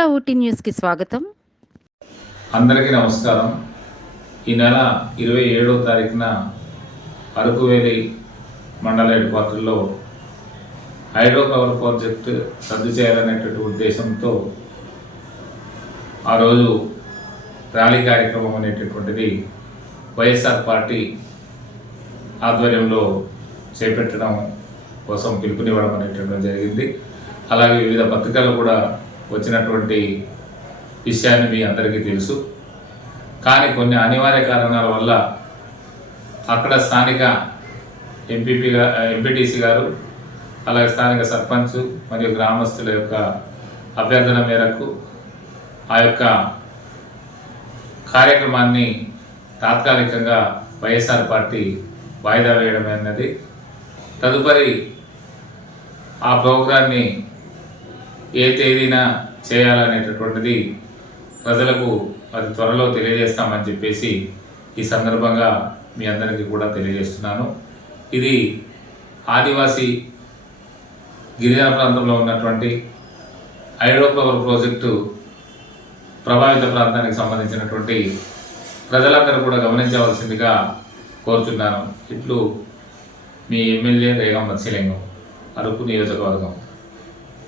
ఆంధ్ర ఊటీ న్యూస్కి స్వాగతం. అందరికీ నమస్కారం. ఈ నెల 27వ తారీఖున అరకువేలి మండల హెడ్ క్వార్టర్లో హైడ్రో పవర్ ప్రాజెక్టు రద్దు చేయాలనేటువంటి ఉద్దేశంతో ఆ రోజు ర్యాలీ కార్యక్రమం అనేటటువంటిది వైఎస్ఆర్ పార్టీ ఆధ్వర్యంలో చేపట్టడం కోసం పిలుపునివ్వడం అనేటువంటిది జరిగింది. అలాగే వివిధ పత్రికలు కూడా వచ్చినటువంటి విషయాన్ని మీ అందరికీ తెలుసు. కానీ కొన్ని అనివార్య కారణాల వల్ల అక్కడ స్థానిక ఎంపీటీసీ గారు, అలాగే స్థానిక సర్పంచ్ మరియు గ్రామస్తుల యొక్క అభ్యర్థన మేరకు ఆ యొక్క కార్యక్రమాన్ని తాత్కాలికంగా వైఎస్ఆర్ పార్టీ వాయిదా వేయడం అన్నది. తదుపరి ఆ ప్రోగ్రాన్ని ఏ తేదీన చేయాలనేటటువంటిది ప్రజలకు అది త్వరలో తెలియజేస్తామని చెప్పేసి ఈ సందర్భంగా మీ అందరికీ కూడా తెలియజేస్తున్నాను. ఇది ఆదివాసీ గిరిజన ప్రాంతంలో ఉన్నటువంటి హైడ్రో పవర్ ప్రాజెక్టు ప్రభావిత ప్రాంతానికి సంబంధించినటువంటి ప్రజలందరూ కూడా గమనించవలసిందిగా కోరుచున్నాను. ఇట్లు మీ ఎమ్మెల్యే రేగం మత్స్యలింగం, అరకు నియోజకవర్గం.